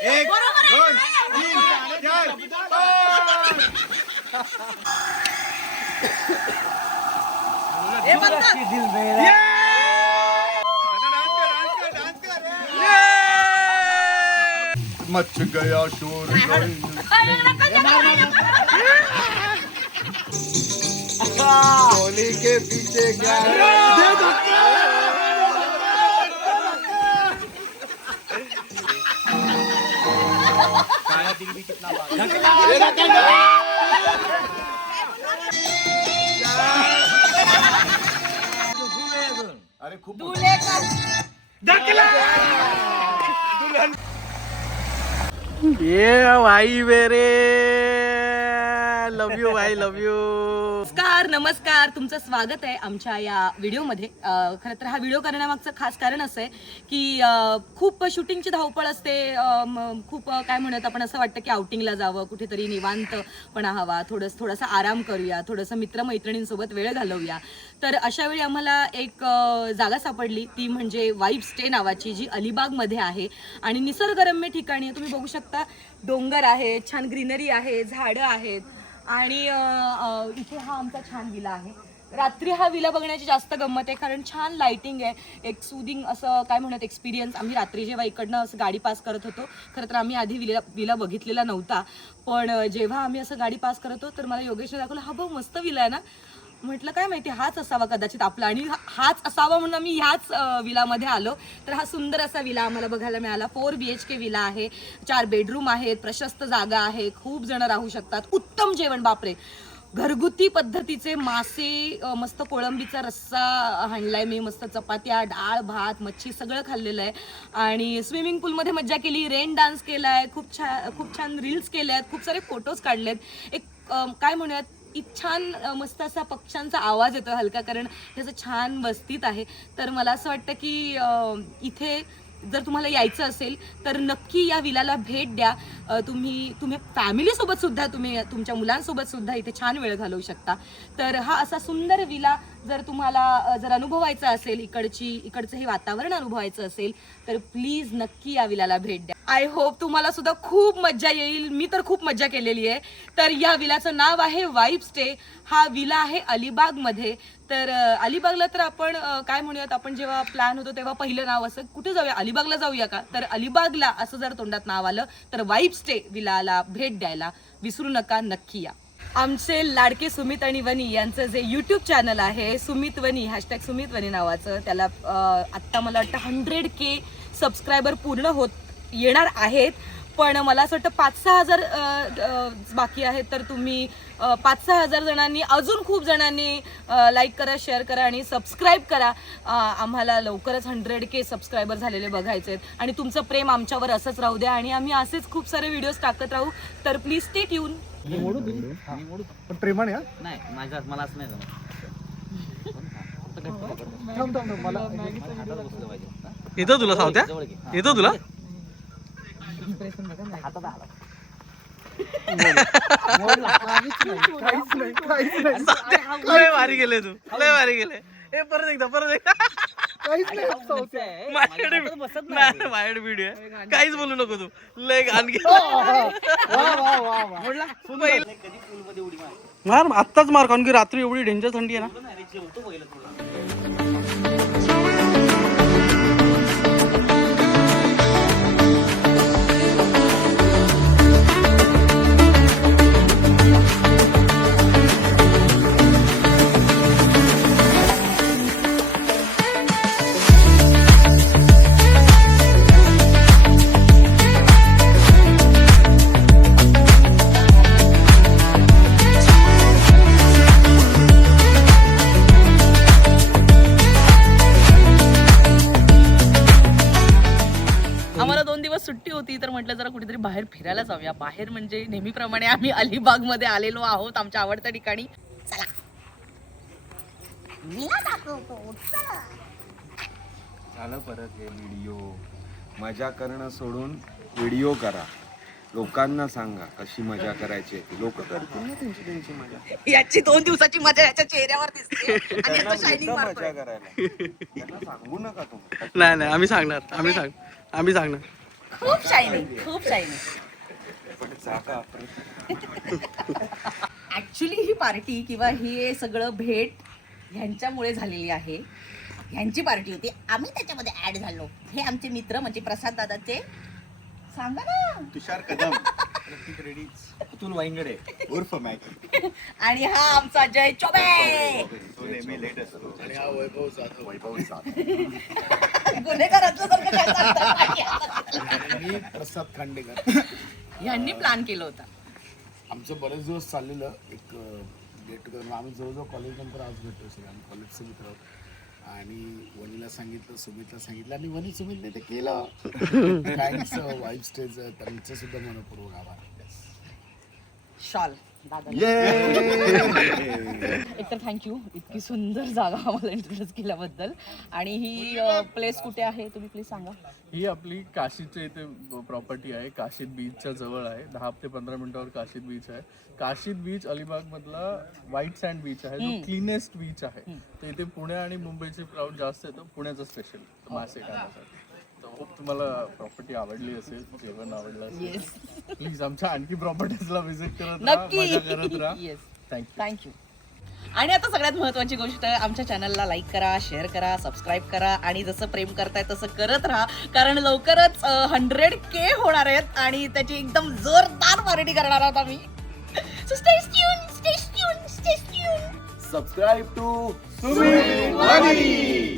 1 2 3 4 much गया शोर कोहली के पीछे क्या अरे खूप ये भाई मेरे लव यू भाई लव यू. नमस्कार, तुमचं स्वागत आहे आमच्या या व्हिडिओमध्ये. खरं तर हा व्हिडिओ करण्यामागचं खास कारण असं आहे की खूप शूटिंगची धावपळ असते. खूप काय म्हणत आपण असं वाटतं की आउटिंगला जावं, कुठेतरी निवांतपणा हवा, थोडासा आराम करूया, थोडंसं मित्रमैत्रिणींसोबत वेळ घालवूया. तर अशा वेळी आम्हाला एक जागा सापडली, ती म्हणजे वाईब स्टे नावाची, जी अलिबागमध्ये आहे आणि निसर्गरम्य ठिकाणी आहे. तुम्ही बघू शकता, डोंगर आहे, छान ग्रीनरी आहे, झाडं आहेत आणि इथे हा आमचा छान विला आहे. रात्री हा विला बघण्याची जास्त गंमत आहे, कारण छान लाइटिंग आहे, एक सुदिंग असं काय म्हणत एक्सपिरियन्स. आम्ही रात्री जेव्हा इकडनं असं गाडी पास करत होतो, खरं तर आम्ही आधी विला बघितलेला नव्हता, पण जेव्हा आम्ही असं गाडी पास करत होतो तर मला योगेशने दाखवलं, हा बघ मस्त विला आहे ना. म्हटलं काय माहिती, हाच असावा कदाचित आपला, आणि हाच असावा म्हणून आम्ही ह्याच विलामध्ये आलो. तर हा सुंदर असा विला आम्हाला बघायला मिळाला. 4 BHK विला आहे, 4 बेडरूम आहेत, प्रशस्त जागा आहे, खूप जण राहू शकतात, उत्तम जेवण, बापरे, घरगुती पद्धतीचे मासे, मस्त कोळंबीचा रस्सा हाणलाय मी, मस्त चपात्या, डाळ भात, मच्छी सगळं खाल्लेलं आहे. आणि स्विमिंग पूलमध्ये मज्जा केली, रेन डान्स केलाय, खूप छान रील्स केले आहेत, खूप सारे फोटोज काढलेत. एक काय म्हणूयात, छान मस्त असा पक्ष्यांचा आवाज येतो हलका, कारण ह्याचं छान वस्तीत आहे. तर मला असं वाटतं की इथे जर तुम्हाला यायचं असेल तर नक्की या विलाला भेट द्या. तुम्ही फॅमिलीसोबत सुद्धा, तुम्ही तुमच्या मुलांसोबत सुद्धा इथे छान वेळ घालवू शकता. तर हा असा सुंदर विला जर तुम्हाला जर अनुभवायचा असेल, इकडचं हे वातावरण अनुभवायचं असेल, तर प्लीज नक्की या विलाला भेट द्या. आय होप तुम्हाला सुद्धा खूप मज्जा येईल. मी तर खूप मज्जा केलेली आहे. तर या विलाचं नाव आहे वाईब स्टे. हा विला आहे अलिबागमध्ये. तर अलिबागला तर आपण काय म्हणूयात, आपण जेव्हा प्लॅन होतो तेव्हा पहिलं नाव असं, कुठे जाऊया, अलिबागला जाऊया का, तर अलिबागला असं जर तोंडात नाव आलं तर वाईब स्टे विलाला भेट द्यायला विसरू नका, नक्की या. आमचे लाडके सुमित आणि वनी यांचं जे यूट्यूब चॅनल आहे, सुमित वनी #सुमित वनी नावाचं, त्याला आत्ता मला वाटतं 100K सबस्क्रायबर पूर्ण येणार आहेत. पण मला असं वाटतं 5-6 हजार बाकी आहेत. तर तुम्ही 5-6 हजार जणांनी, अजून खूप जणांनी लाईक करा, शेअर करा आणि सबस्क्राईब करा. आम्हाला लवकरच 100K सबस्क्रायबर झालेले बघायचे आहेत आणि तुमचं प्रेम आमच्यावर असंच राहू द्या आणि आम्ही असेच खूप सारे व्हिडिओज टाकत राहू. तर प्लीज स्टे ट्यून. पण प्रेमाने नाही, माझ्या मला असं नाही मला येतो तुला सावत्या, येतो तुला. लय भारी गेले तू, लय भारी गेले. हे परत एकदा माझ्याकडे व्हिडिओ आहे, काहीच बोलू नको तू, लय घाण मार, आत्ताच मार, कारण की रात्री एवढी डेंजर थंडी आहे ना. सुट्टी होती तर म्हटलं जरा कुठेतरी बाहेर फिरायला जाऊया. बाहेर म्हणजे नेहमीप्रमाणे आम्ही अलिबाग मध्ये आलेलो आहोत, आमच्या आवडत्या ठिकाणी. चला झालं परत हे व्हिडिओ. मजा करणं सोडून व्हिडिओ करा, लोकांना सांगा कशी मजा करायची. लोक करतील ना त्यांची मजा. याची 2 दिवसाची मजा याच्या चेहऱ्यावर दिसते आणि याचं शायनिंग मजा करायला त्यांना सांगू नका तुम्ही. नाही आम्ही सांगणार. खूप शायनिंग पण जागा ऍक्च्युली ही पार्टी किंवा ही सगळं भेट ह्यांच्यामुळे झालेली आहे. ह्यांची पार्टी होती, आम्ही त्याच्यामध्ये ऍड झालो. हे आमचे मित्र म्हणजे प्रसाद दादाचे, सांगा ना, तुषार कदम, प्रतीक रेड्डी, अतुल वाईंगडे उर्फ मॅगी, आणि हा आमचा जय चोबे, तो नेहमी लेट असतो, आणि हा वैभव जाधव गुन्हेगारातलं सारखं काय सांगतात. मी प्रसाद खांडेकर. ह्यांनी प्लॅन केलं होतं. आमचं बरेच दिवस चाललेलं एक गेट टुगेदर. आम्ही जवळजवळ कॉलेज नंतर आज भेटतो सगळे, आम्ही कॉलेजचे मित्र आहोत. आणि वनीला सांगितलं, सुमितला सांगितलं, आणि वनी सुमितने ते केलं. थँक्स वाईफ स्टेज, त्यांचं सुद्धा मनपूर्वक आभार. शॉल दादा, एकतर थँक्यू इतकी सुंदर जागा आम्हाला इंट्रोड्यूस केल्याबद्दल. आणि ही प्लेस कुठे आहे तुम्ही प्लीज सांगा. ही आपली काशीच्या इथे प्रॉपर्टी आहे. काशीद बीचच्या जवळ आहे. 10 ते 15 मिनिटावर काशीद बीच आहे. काशीद बीच अलिबाग मधला व्हाईट सँड बीच आहे, जो क्लीनेस्ट बीच आहे. तर इथे पुणे आणि मुंबईचे क्राऊड जास्त येतो. पुण्याचं स्पेशल मासे खाण्यासाठी. तर होप तुम्हाला प्रॉपर्टी आवडली असेल, जेवण आवडलं असेल. प्लीज आमच्या आणखी प्रॉपर्टीजला व्हिजिट करत राहा, मजा करत राहा. थँक्यू. थँक्यू. आणि आता सगळ्यात महत्त्वाची गोष्ट, आमच्या चॅनलला लाईक करा, शेअर करा, सबस्क्राईब करा, आणि जसं प्रेम करताय तसं करत राहा, कारण लवकरच 100K होणार आहेत आणि त्याची एकदम जोरदार पार्टी करणार आहोत आम्ही. So stay tuned. Subscribe to Sumit Wani.